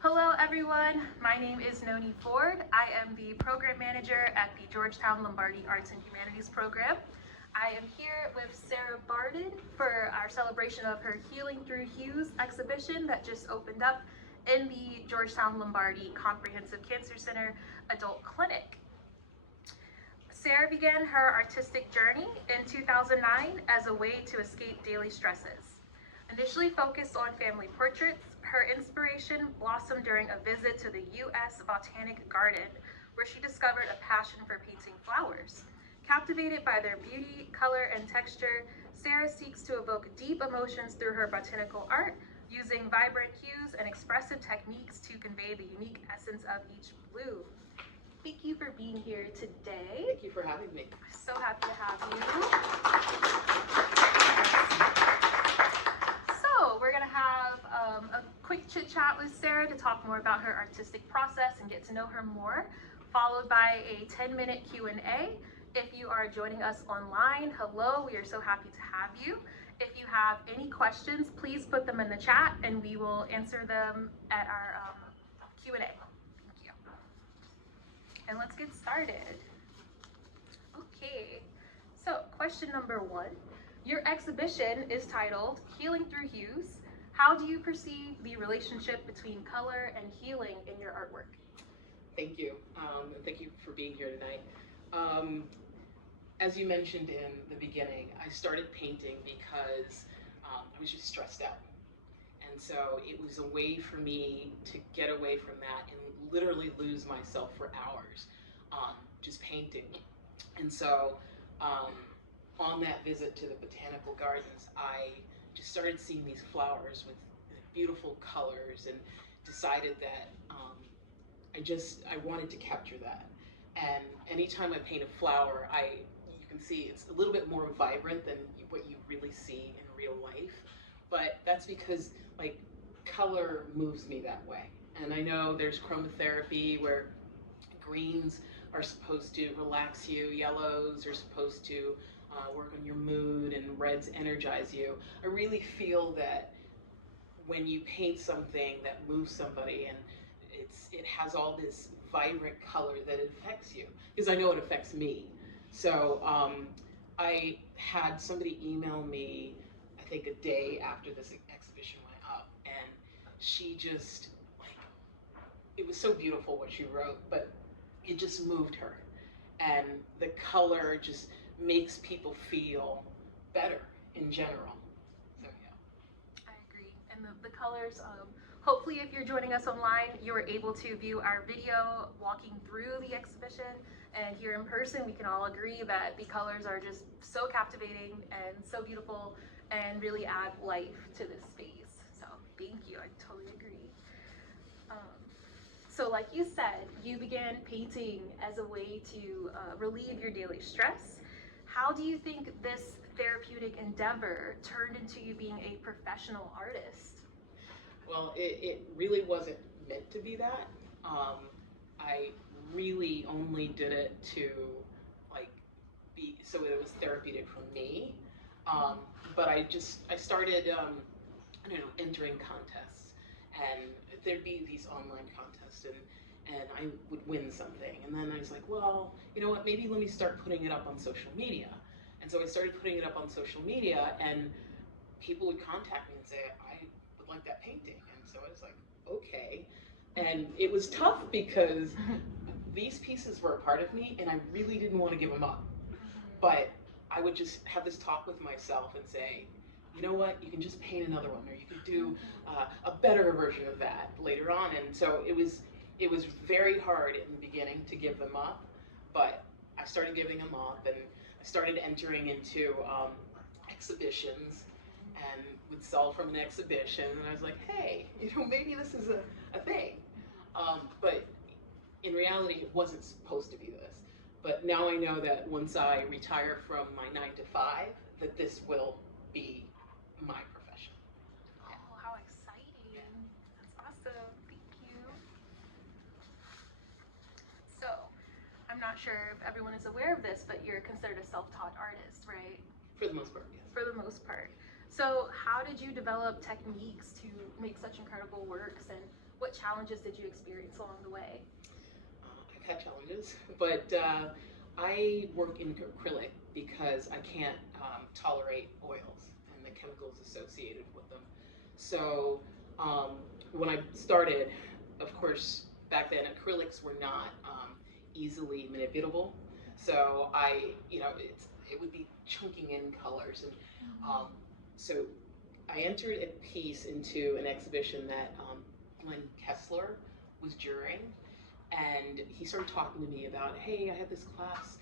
Hello everyone, my name is Noni Ford. I am the program manager at the Georgetown Lombardi Arts and Humanities program. I am here with Sara Bardin for our celebration of her Healing Through Hues exhibition that just opened up in the Georgetown Lombardi Comprehensive Cancer Center Adult Clinic. Sara began her artistic journey in 2009 as a way to escape daily stresses. Initially focused on family portraits, her inspiration blossomed during a visit to the U.S. Botanic Garden, where she discovered a passion for painting flowers. Captivated by their beauty, color, and texture, Sara seeks to evoke deep emotions through her botanical art, using vibrant hues and expressive techniques to convey the unique essence of each bloom. Thank you for being here today. Thank you for having me. So happy to have you. So we're gonna have a quick chit chat with Sara to talk more about her artistic process and get to know her more, followed by a 10-minute Q&A. If you are joining us online, hello, we are so happy to have you. If you have any questions, please put them in the chat and we will answer them at our Q&A. And let's get started. Okay, so question number 1. Your exhibition is titled Healing Through Hues. How do you perceive the relationship between color and healing in your artwork? Thank you, and thank you for being here tonight. As you mentioned in the beginning, I started painting because I was just stressed out. And so it was a way for me to get away from that and literally lose myself for hours just painting. And so on that visit to the botanical gardens, I just started seeing these flowers with beautiful colors and decided that I wanted to capture that. And anytime I paint a flower, you can see it's a little bit more vibrant than what you really see in real life. But that's because color moves me that way. And I know there's chromotherapy where greens are supposed to relax you, yellows are supposed to work on your mood, and reds energize you. I really feel that when you paint something that moves somebody and it has all this vibrant color, that it affects you, because I know it affects me. So I had somebody email me, I think a day after this exhibition went up, and she just, it was so beautiful what she wrote, but it just moved her. And the color just makes people feel better in general. So yeah. I agree. And the colors, hopefully if you're joining us online, you were able to view our video walking through the exhibition. And here in person, we can all agree that the colors are just so captivating and so beautiful and really add life to this space. So thank you, I totally agree. So like you said, you began painting as a way to relieve your daily stress. How do you think this therapeutic endeavor turned into you being a professional artist? Well, it really wasn't meant to be that. I really only did it to so it was therapeutic for me. But I started, entering contests, and there'd be these online contests, and I would win something. And then I was like, well, you know what, maybe let me start putting it up on social media. And so I started putting it up on social media, and people would contact me and say, I would like that painting. And so I was like, okay. And it was tough because these pieces were a part of me, and I really didn't want to give them up. But I would just have this talk with myself and say, you know what, you can just paint another one, or you could do a better version of that later on. And so it was very hard in the beginning to give them up, but I started giving them up, and I started entering into exhibitions and would sell from an exhibition, and I was like, hey, maybe this is a thing. But in reality, it wasn't supposed to be this. But now I know that once I retire from my 9 to 5, that this will be my profession. Oh, how exciting. That's awesome. Thank you. So, I'm not sure if everyone is aware of this, but you're considered a self-taught artist, right? For the most part, yes. For the most part. So how did you develop techniques to make such incredible works, and what challenges did you experience along the way? I've had challenges, but I work in acrylic because I can't tolerate oils and the chemicals associated with them. So when I started, of course, back then acrylics were not easily manipulable. So it would be chunking in colors, and so I entered a piece into an exhibition that Glenn Kessler was jurying, and he started talking to me about, hey, I have this class,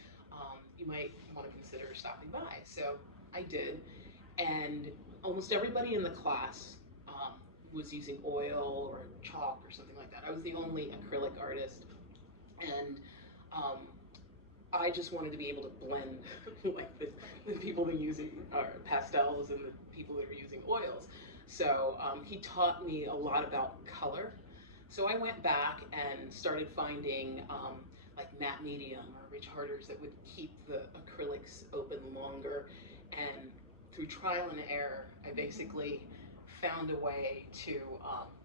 you might want to consider stopping by. So I did, and almost everybody in the class was using oil or chalk or something like that. I was the only acrylic artist, and I just wanted to be able to blend like the people that are using pastels and the people that are using oils. So he taught me a lot about color. So I went back and started finding like matte medium or retarders that would keep the acrylics open longer. And through trial and error, I basically found a way to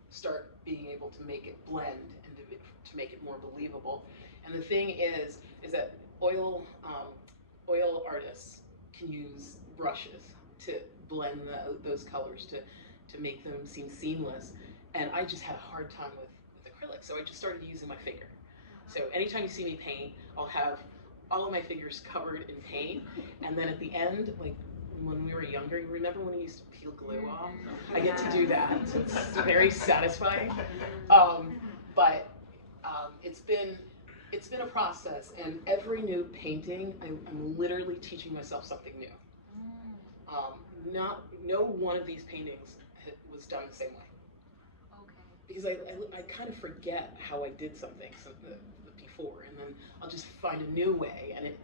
start being able to make it blend and to make it more believable. And the thing is that oil artists can use brushes to blend those colors to make them seem seamless. And I just had a hard time with acrylic, so I just started using my finger. So anytime you see me paint, I'll have all of my fingers covered in paint, and then at the end, like when we were younger, you remember when we used to peel glue off? I get to do that, so it's very satisfying. But it's been a process, and every new painting, I'm literally teaching myself something new. No one of these paintings was done the same way. Okay. Because I kind of forget how I did something before, and then I'll just find a new way, and it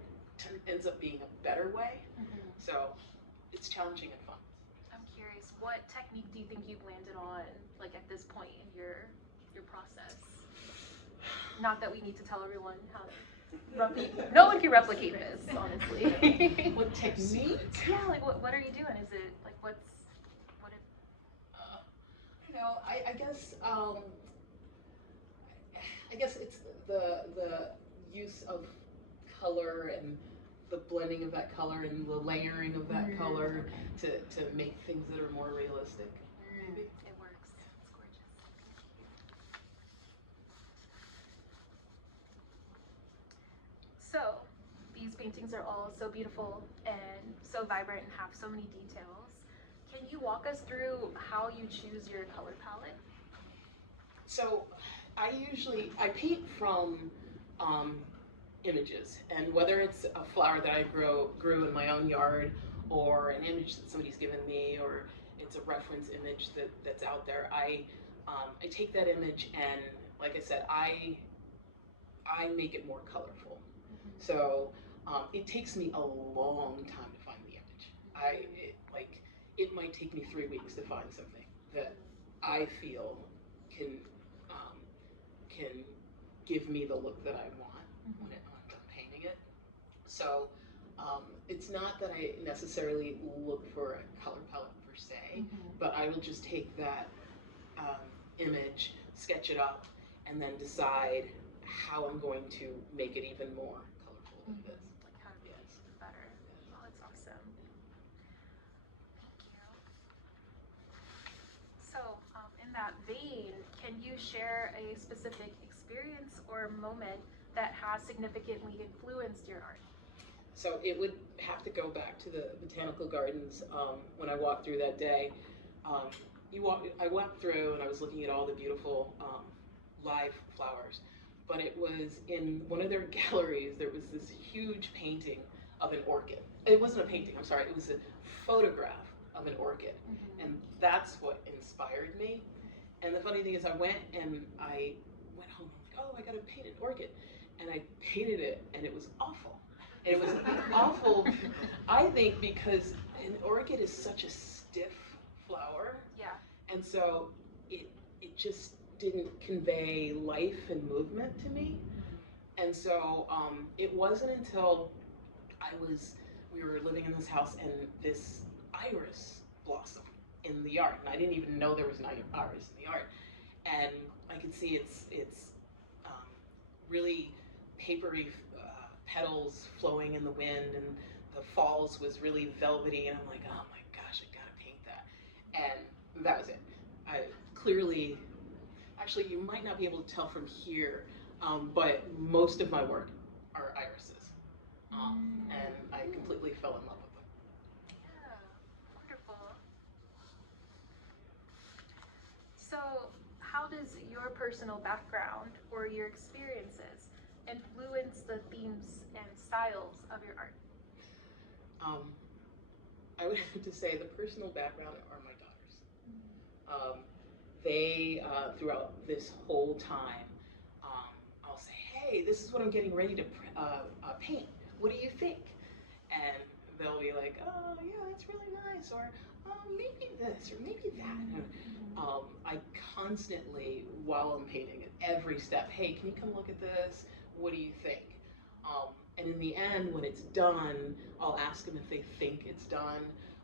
ends up being a better way. Mm-hmm. So it's challenging and fun. I'm curious, what technique do you think you've landed on, like at this point in your process? Not that we need to tell everyone how to replicate. No one can replicate this, honestly. What technique? Yeah, like what are you doing? Is it like what? I guess it's the use of color and the blending of that color and the layering of that color to make things that are more realistic. Maybe. It works. It's gorgeous. So, these paintings are all so beautiful and so vibrant and have so many details. Can you walk us through how you choose your color palette? So, I paint from images, and whether it's a flower that I grew in my own yard, or an image that somebody's given me, or it's a reference image that's out there, I take that image and, like I said, I make it more colorful. Mm-hmm. So it takes me a long time to find the image. It might take me 3 weeks to find something that I feel can give me the look that I want when I'm done painting it. So it's not that I necessarily look for a color palette per se, but I will just take that image, sketch it up, and then decide how I'm going to make it even more colorful than this. Like how to make it better. Oh, that's awesome. Thank you. So, in that vein, can you share a specific experience or moment that has significantly influenced your art? So it would have to go back to the botanical gardens when I walked through that day. I walked through and I was looking at all the beautiful live flowers, but it was in one of their galleries, there was this huge painting of an orchid. It wasn't a painting, I'm sorry, it was a photograph of an orchid, and that's what inspired me. And the funny thing is I went home, I'm like, oh, I gotta paint an orchid. And I painted it, and it was awful. And it was awful, I think, because an orchid is such a stiff flower. Yeah. And so it just didn't convey life and movement to me. And so it wasn't until we were living in this house and this iris blossom in the art, and I didn't even know there was an iris in the art. And I could see its really papery petals flowing in the wind, and the falls was really velvety, and I'm like, oh my gosh, I gotta paint that. And that was it. I clearly, actually, you might not be able to tell from here, but most of my work are irises. And I completely fell in love with them. Yeah, wonderful. So, how does your personal background or your experiences influence the themes and styles of your art? I would have to say the personal background are my daughters. They, throughout this whole time, I'll say, hey, this is what I'm getting ready to paint. What do you think? And they'll be like, oh, yeah, that's really nice. Or maybe this, or maybe that. I constantly, while I'm painting at every step, hey, can you come look at this? What do you think? And in the end, when it's done, I'll ask them if they think it's done,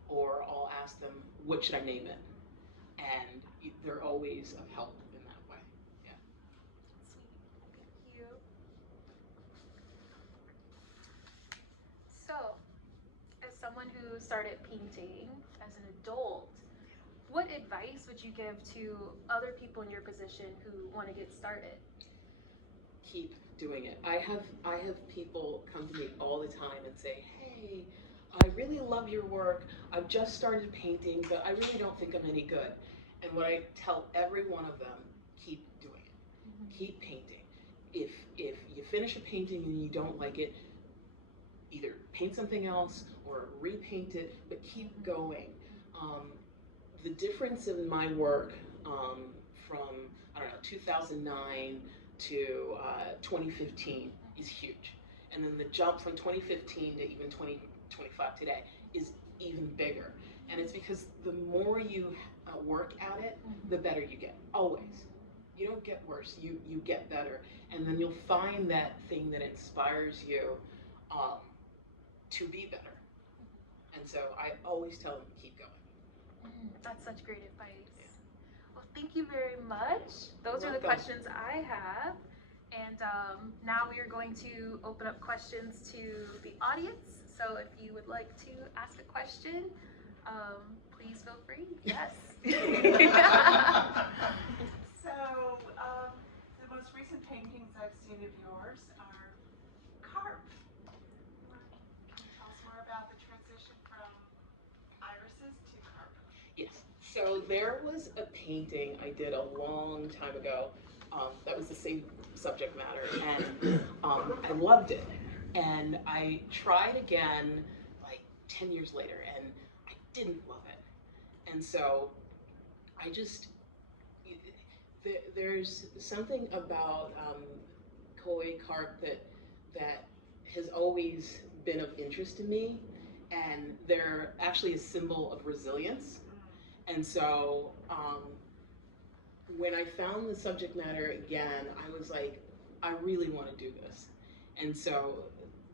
or I'll ask them, what should I name it? And they're always of help in that way. Yeah. Sweet. Thank you. So, as someone who started painting as an adult, what advice would you give to other people in your position who want to get started? Keep doing it. I have people come to me all the time and say, hey, I really love your work. I've just started painting, but I really don't think I'm any good. And what I tell every one of them, keep doing it. Keep painting. If you finish a painting and you don't like it, either paint something else or repaint it, but keep going. The difference in my work from, I don't know, 2009 to 2015 is huge. And then the jump from 2015 to even 2025 today is even bigger. And it's because the more you work at it, the better you get, always. You don't get worse, you get better. And then you'll find that thing that inspires you to be better. And so I always tell them, keep going. That's such great advice. Well, thank you very much. Those are the Welcome. questions I have. And now we are going to open up questions to the audience. So if you would like to ask a question, please feel free. Yes. So, the most recent paintings I've seen of yours are carp. Can you tell us more about the transition from irises to carp? Yes. So there was a painting I did a long time ago that was the same subject matter, and I loved it. And I tried again like 10 years later, and I didn't love it. And so I just, there's something about koi carp that has always been of interest to me, and they're actually a symbol of resilience. And so when I found the subject matter again, I was like, I really want to do this. And so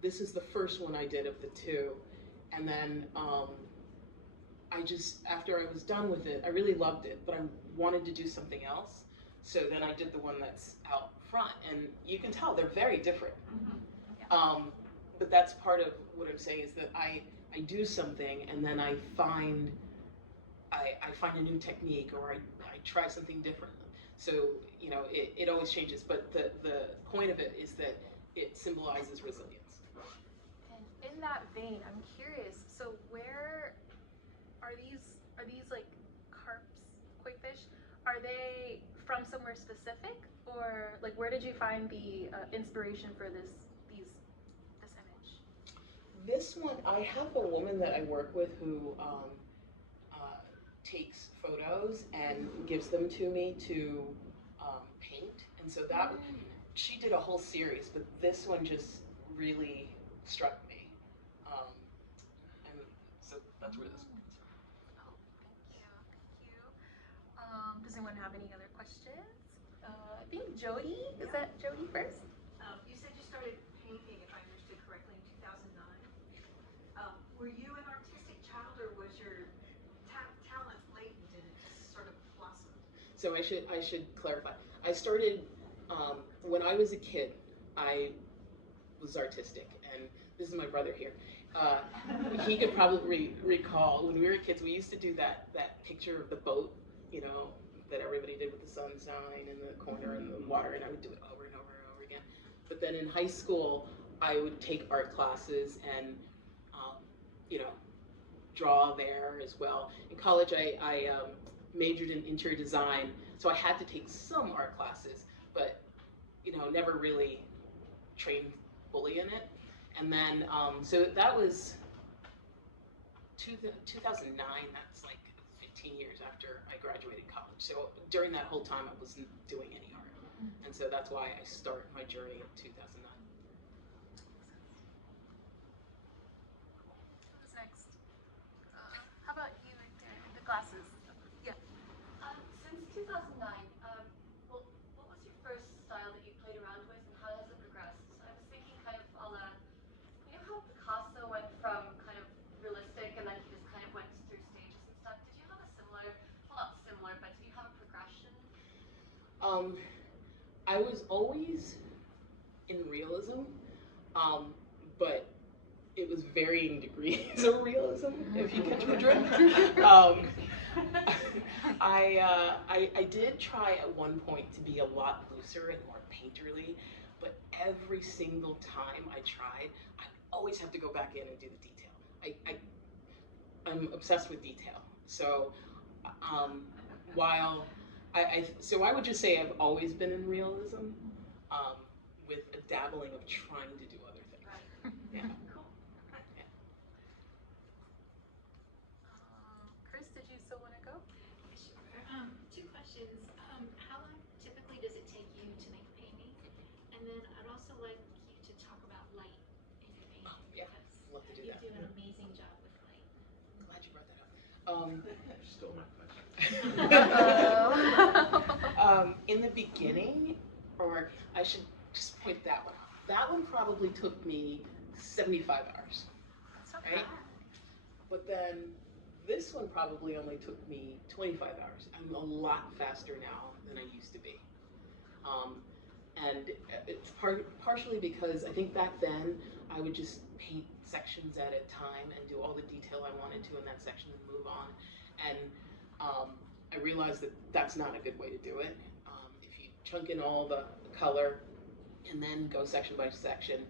this is the first one I did of the two. And then I just, after I was done with it, I really loved it, but I wanted to do something else. So then I did the one that's out front, and you can tell they're very different. But that's part of what I'm saying, is that I do something, and then I find a new technique, or I try something different. So, you know, it always changes, but the point of it is that it symbolizes resilience. And in that vein, I'm curious, so where are these like carps, koi fish? Are they from somewhere specific, or like where did you find the inspiration for this image? This one, I have a woman that I work with who takes photos and gives them to me to paint, and so that she did a whole series, but this one just really struck me, and so that's where this one comes from. Oh, thank you. Does anyone have any other questions? I think Jody, is that Jody first? You said you started painting, if I understood correctly, in 2009. Were you an artistic child, or was your So I should clarify. I started when I was a kid. I was artistic, and this is my brother here. He could probably recall when we were kids. We used to do that picture of the boat, you know, that everybody did with the sun sign in the corner and the water, and I would do it over and over and over again. But then in high school, I would take art classes and you know, draw there as well. In college, I majored in interior design, so I had to take some art classes, but you know, never really trained fully in it. And then, so that was 2009, that's like 15 years after I graduated college. So during that whole time, I wasn't doing any art. And so that's why I started my journey in 2009. Who's next? How about you, the glasses? Yeah. Since 2009, well, what was your first style that you played around with, and how has it progressed? I was thinking kind of a la, you know how Picasso went from kind of realistic and then he just kind of went through stages and stuff. Did you have a similar, well not similar, but did you have a progression? I was always in realism, but it was varying degrees of realism, if you catch my drift. I did try at one point to be a lot looser and more painterly, but every single time I tried, I always have to go back in and do the detail. I'm obsessed with detail. So while so I would just say I've always been in realism, with a dabbling of trying to do other things. Right. Yeah. Cool. Yeah. Chris, did you still want to go? Sure. Two questions. How long typically does it take you to make a painting? And then I'd also like you to talk about light in your painting. Yeah, Because love to do you that. do an amazing job with light. I'm glad you brought that up. Stole my question. In the beginning, or I should just point that one out. That one probably took me 75 hours, That's not right? bad. But then this one probably only took me 25 hours. I'm a lot faster now than I used to be. And it's partially because I think back then I would just paint sections at a time and do all the detail I wanted to in that section and move on. And I realized that that's not a good way to do it. If you chunk in all the color and then go section by section,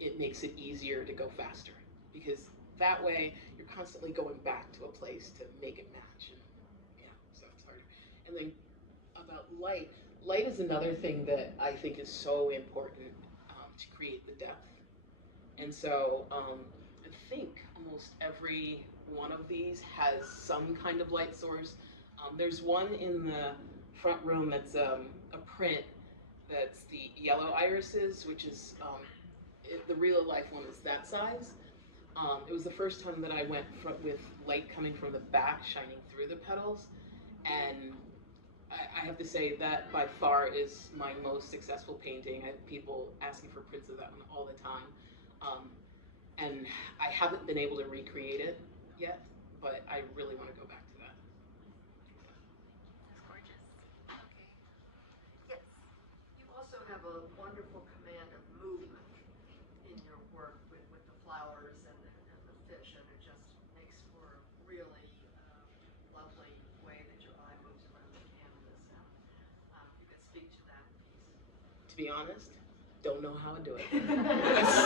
it makes it easier to go faster, because that way you're constantly going back to a place to make it match, and yeah, so it's harder. And then about light is another thing that I think is so important to create the depth. And so I think almost every one of these has some kind of light source. There's one in the front room that's a print that's the yellow irises, which is the real life one is that size. It was the first time that I went with light coming from the back shining through the petals, and I have to say that by far is my most successful painting. I have people asking for prints of that one all the time, and I haven't been able to recreate it yet, but I really want to go back to that. That's gorgeous. Okay. Yes. You also have a wonderful command of movement in your work with the flowers and the fish, and it just makes for a really lovely way that your eye moves around the canvas. You could speak to that piece. To be honest, don't know how to do it.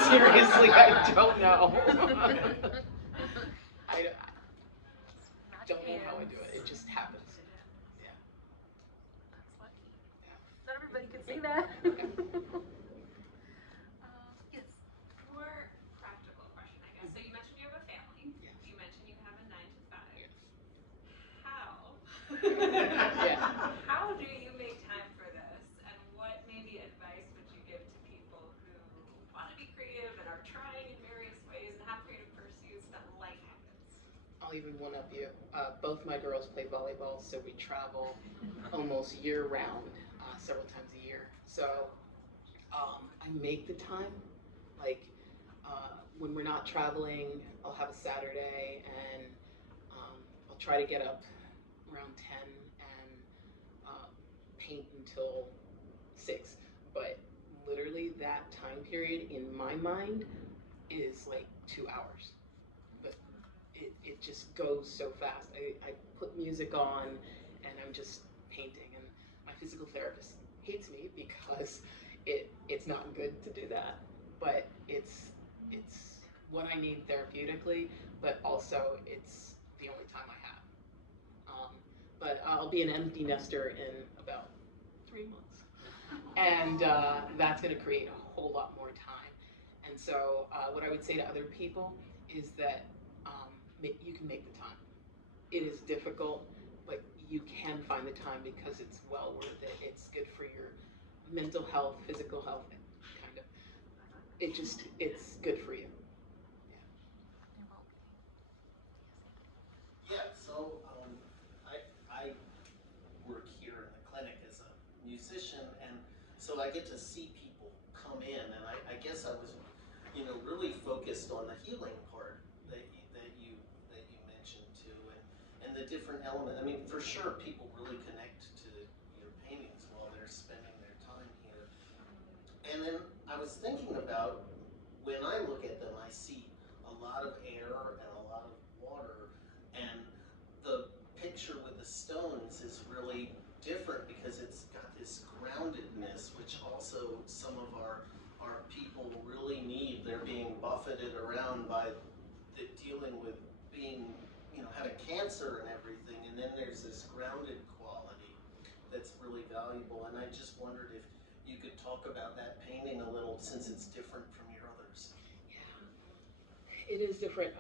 Seriously, I don't know. I don't know how I do it. It just happens. Yeah. That's lucky. Yeah. Not everybody can say that. Yes. More practical question, I guess. So you mentioned you have a family. Yes. You mentioned you have a 9 to 5. Yes. How? Yeah. How do you make time for this? And what maybe advice would you give to people who want to be creative and are trying in various ways and have creative pursuits, but life happens? I'll even one up you. Both my girls play volleyball, so we travel almost year round, several times a year. So I make the time. Like when we're not traveling, I'll have a Saturday and I'll try to get up around 10 and paint until 6, but literally that time period in my mind is like 2 hours. But it just goes so fast. I put music on and I'm just painting, and my physical therapist hates me because it's not good to do that, but it's what I need therapeutically, but also it's the only time I have. But I'll be an empty nester in about 3 months, and that's going to create a whole lot more time. And so what I would say to other people is that you can make the time. It is difficult, but you can find the time because it's well worth it. It's good for your mental health, physical health, kind of. It's good for you. Yeah, so I work here in the clinic as a musician, and so I get to see people come in, and I guess I was, really focused on the healing part that you mentioned too, and the different elements. I mean, for sure, people really connect to your paintings while they're spending their time here. And then I was thinking about, when I look at them, I see a lot of air and a lot of water, and the picture with the stones is really different because it's got this groundedness, which also some of our people really need. They're being buffeted around by dealing with being, having cancer and everything, and then there's this grounded quality that's really valuable. And I just wondered if you could talk about that painting a little, since it's different from your others. Yeah, it is different.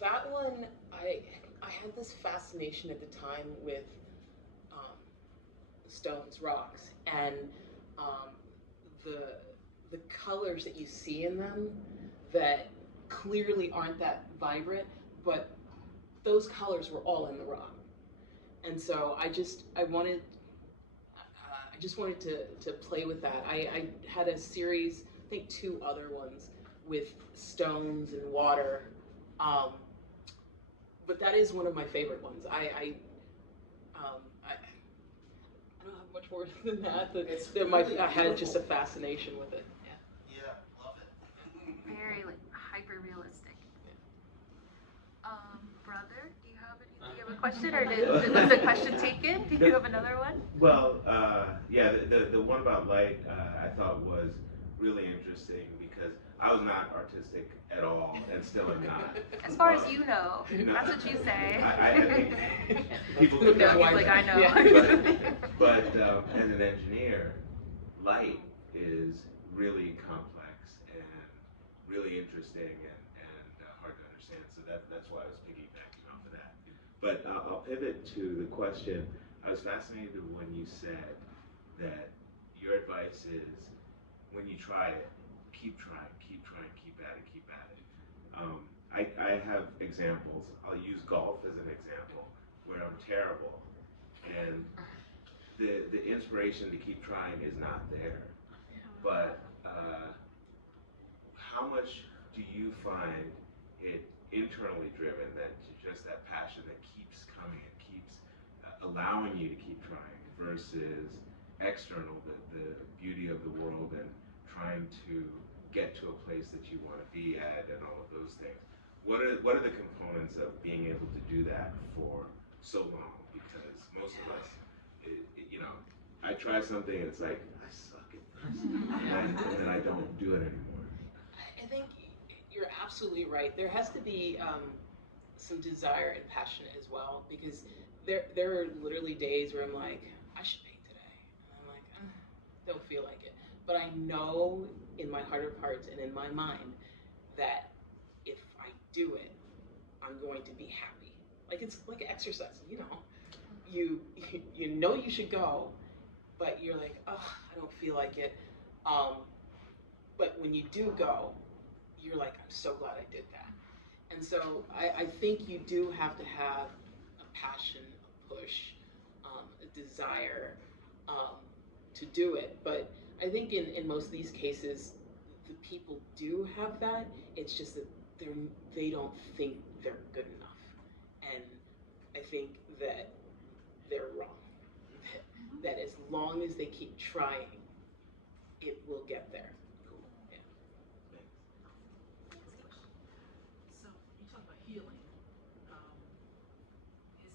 That one, I had this fascination at the time with stones, rocks, and the colors that you see in them that clearly aren't that vibrant, but those colors were all in the rock. And so I just wanted to play with that. I had a series, I think 2 other ones, with stones and water. But that is one of my favorite ones. I don't have much more than that. I had just a fascination with it. Yeah, love it. Very hyper realistic. Brother, do you have a question, or was the question taken? Do you have another one? Well, yeah, the one about light I thought was really interesting because I was not artistic at all, and still am not. As far as you know, that's what you say. I think people No, think he's that. like, I know. Yeah. But as an engineer, light is really complex and really interesting and hard to understand. So that's why I was piggybacking off of that. But I'll pivot to the question. I was fascinated when you said that your advice is, when you try it, keep trying, keep at it. I have examples. I'll use golf as an example where I'm terrible, and the inspiration to keep trying is not there. But how much do you find it internally driven, just that passion that keeps coming and keeps allowing you to keep trying, versus external, the beauty of the world and trying to get to a place that you want to be at and all of those things? What are the components of being able to do that for so long? Because most of us, I try something and it's like, I suck at this, and then I don't do it anymore. I think you're absolutely right. There has to be some desire and passion as well, because there are literally days where I'm like, I should paint today, and I'm like, don't feel like it. But I know in my heart of hearts and in my mind that if I do it, I'm going to be happy. Like, it's like exercise, you know you should go, but you're like, oh, I don't feel like it. But when you do go, you're like, I'm so glad I did that. And so I think you do have to have a passion, a push, a desire to do it. But I think in most of these cases, the people do have that. It's just that they don't think they're good enough. And I think that they're wrong. that as long as they keep trying, it will get there. Cool. Yeah. So you talk about healing. Is it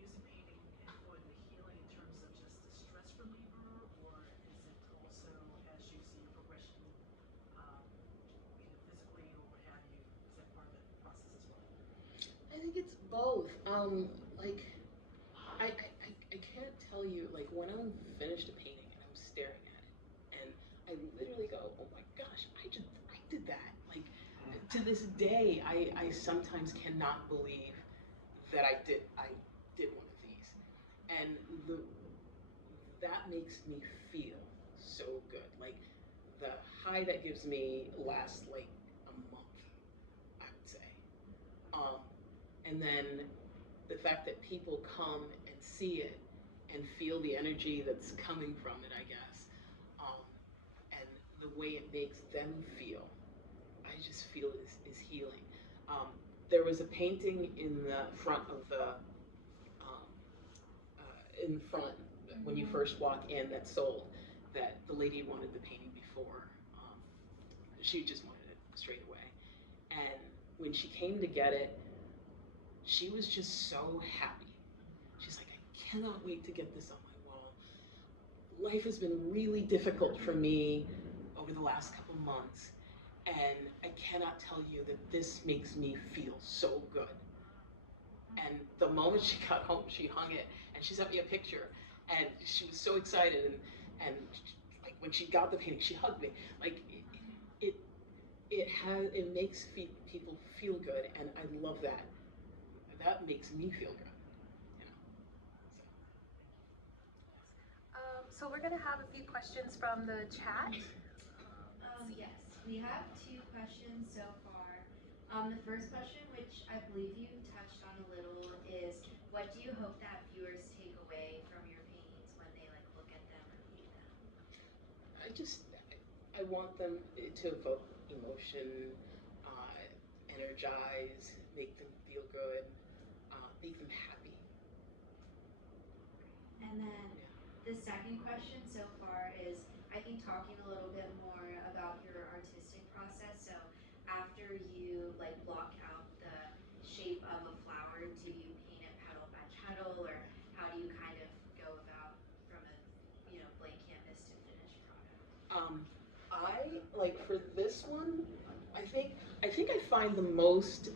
you using painting for the healing in terms of just the stress reliever, or is it also as you see your progression, either physically or what have you? Is that part of the process as well? I think it's both. Like, I can't tell you, like, when I'm finished a painting and I'm staring at it, and I literally go, oh my gosh, I did that. Like, to this day, I sometimes cannot believe that I did one of these. And that makes me feel so good. Like, the high that gives me lasts like a month, I would say. And then the fact that people come and see it and feel the energy that's coming from it, I guess, and the way it makes them feel, I just feel is healing. There was a painting in the front of the, in front when you first walk in that sold, that the lady wanted the painting before. She just wanted it straight away. And when she came to get it, she was just so happy. She's like, I cannot wait to get this on my wall. Life has been really difficult for me over the last couple months, and I cannot tell you that this makes me feel so good. And the moment she got home, she hung it, and she sent me a picture, and she was so excited, and like when she got the painting, she hugged me. Like it makes people feel good, and I love that. That makes me feel good, you know. So we're gonna have a few questions from the chat. Yes, we have 2 questions so far. The first question, which I believe you touched on a little, is what do you hope that viewers take away from your paintings when they like look at them or view them? I want them to evoke emotion, energize, make them feel good, make them happy. And then the second question so far is, I think, talking a little bit more about your artistic process. So after you like block out the shape of a flower, do you paint it petal by petal, or how do you kind of go about from a blank canvas to finished product? I like for this one, I think I find the most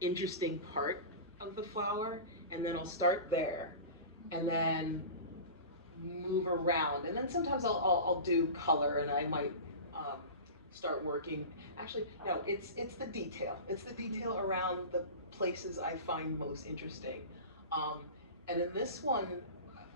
interesting part of the flower, and then I'll start there, and then move around, and then sometimes I'll do color, and I might start working. Actually, no, it's the detail. It's the detail around the places I find most interesting. And in this one,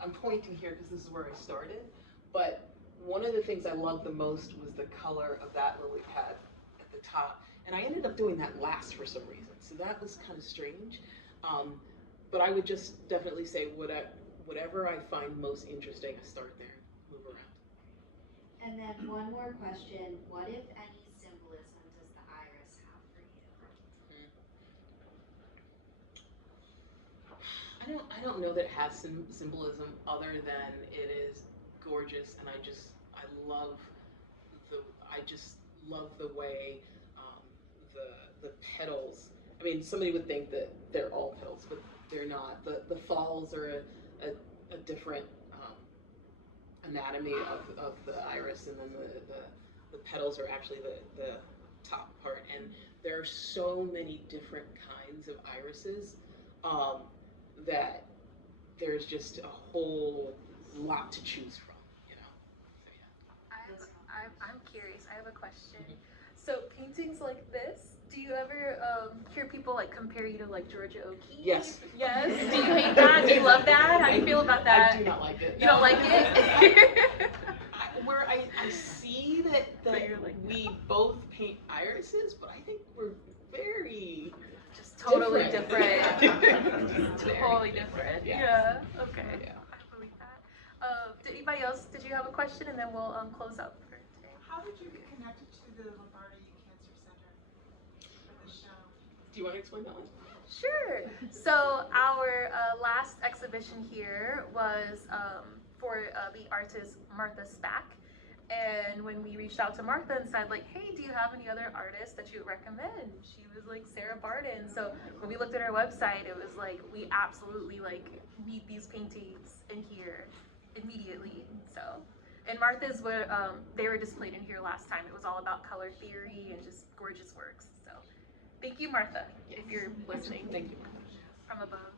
I'm pointing here because this is where I started, but one of the things I loved the most was the color of that lily pad at the top. And I ended up doing that last for some reason, so that was kind of strange. But I would just definitely say whatever I find most interesting, I start there, move around. And then one more question, what if any symbolism does the iris have for you? I don't know that it has symbolism other than it is gorgeous, and I just love the way the petals. I mean, somebody would think that they're all petals, but they're not. The falls are a different anatomy of the iris, and then the petals are actually the top part. And there are so many different kinds of irises that there's just a whole lot to choose from, you know. So yeah. I'm curious. I have a question. So paintings like this, do you ever hear people like compare you to like Georgia O'Keeffe? Yes. Yes. Do you hate that? Do you love that? How do you feel about that? I do not like it. You don't like it? Where I see that like, we both paint irises, but I think we're very just totally different. Just totally different. Yeah. Yeah. Okay. Yeah. I believe that. Did anybody else? Did you have a question? And then we'll close up for today. How did you get connected to the Lombardi Cancer Center for the show? Do you want to explain that one? Sure. So our last exhibition here was for the artist Martha Spack. And when we reached out to Martha and said like, hey, do you have any other artists that you would recommend? She was like, Sara Bardin. So when we looked at her website, it was like, we absolutely like need these paintings in here immediately. So, and Martha's were, they were displayed in here last time. It was all about color theory and just gorgeous works. So thank you, Martha, if you're listening. Thank you. From above.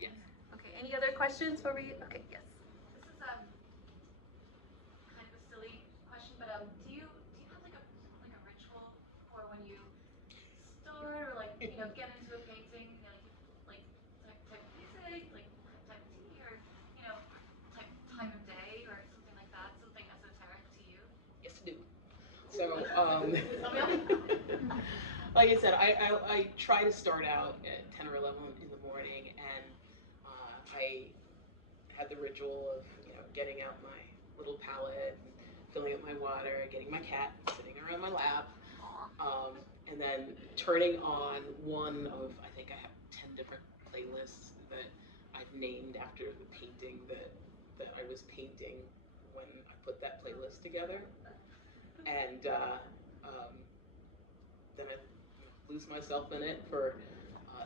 Yes. Okay, any other questions before we, okay, yes. This is kind of a silly question, but do you have like a ritual for when you start or like get into a painting, like type music, like type tea, or type time of day or something like that, something esoteric to you? Yes, I do. So, like I said, I try to start out at 10 or 11 in the morning, and I had the ritual of getting out my little palette, filling up my water, getting my cat sitting around my lap, and then turning on one of, I think I have 10 different playlists that I've named after the painting that I was painting when I put that playlist together. And then I lose myself in it for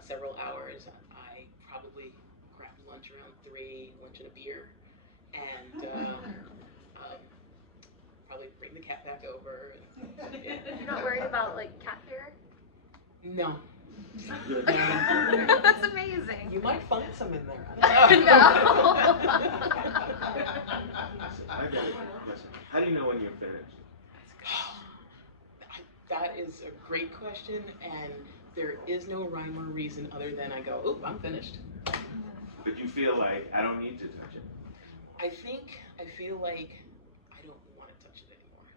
several hours. I probably grab lunch around 3, lunch and a beer, and probably bring the cat back over. And, yeah. You're not worried about like cat hair? No. That's amazing. You might find some in there. No. I got a question. How do you know when you're finished? That is a great question, and there is no rhyme or reason other than I go, oh, I'm finished. But you feel like, I don't need to touch it. I feel like I don't want to touch it anymore.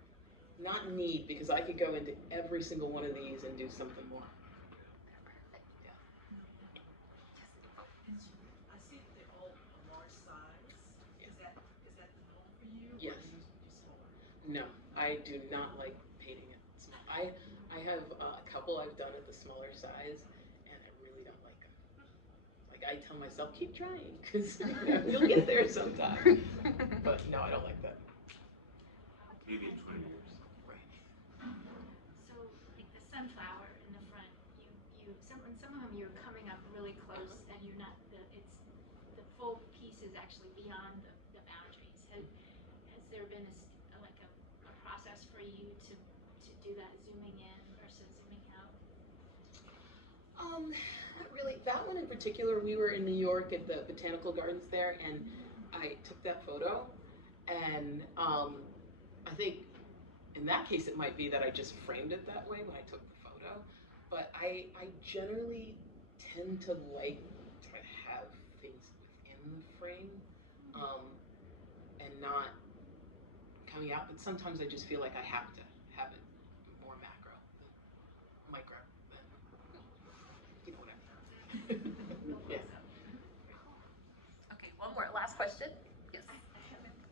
Not need, because I could go into every single one of these and do something more. Yeah. I see that they're all a large size. Is that the goal for you? Yes. Or do you smaller? No, I do not like painting it small. I have a couple I've done at the smaller size, and I really don't like them. Like I tell myself, keep trying, because you'll get there sometime. But no, I don't like that. Maybe in 20 years. Right. So, like the sunflower in the front, some of them you're coming up really close, and you're not the full piece is actually beyond the boundaries. Has there been a process for you to do that zooming in versus zooming out? Not really. That one in particular, we were in New York at the Botanical Gardens there, and I took that photo, and I think in that case it might be that I just framed it that way when I took the photo, but I generally tend to like to have things within the frame, and not coming out, but sometimes I just feel like I have to have it more macro than micro, than, whatever. Yeah. Okay, one more, last question. Yes.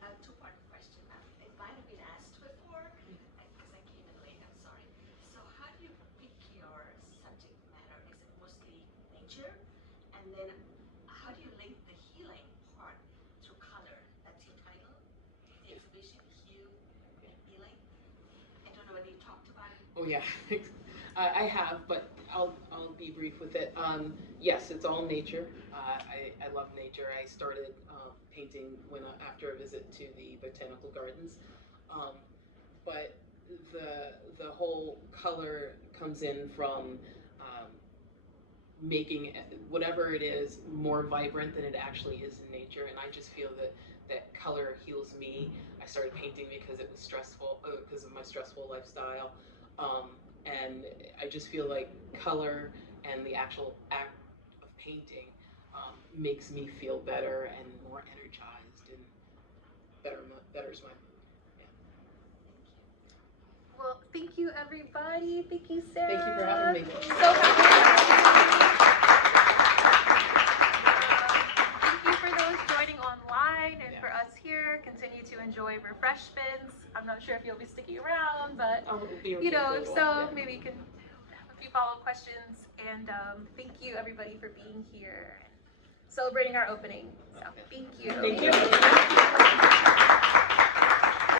A two-part question. It might have been asked before, because I came in late, I'm sorry. So how do you pick your subject matter? Is it mostly nature? And then how do you link the healing part through color? That's your title, the exhibition, Hue and Healing. I don't know whether you talked about it. Oh yeah, I have, but I'll be brief with it. Yes, it's all nature. I love nature. I started painting after a visit to the Botanical Gardens, but the whole color comes in from making whatever it is more vibrant than it actually is in nature, and I just feel that color heals me. I started painting because it was stressful, because of my stressful lifestyle, and I just feel like color and the actual act of painting makes me feel better and more energized and betters my, yeah. Well, thank you everybody. Thank you, Sarah. Thank you for having me. So thank you for those joining online and for us here. Continue to enjoy refreshments. I'm not sure if you'll be sticking around, but I'll be you know, okay if for a so, while, yeah. maybe you can have a a few follow-up questions, and thank you everybody for being here and celebrating our opening. So thank you. Thank you.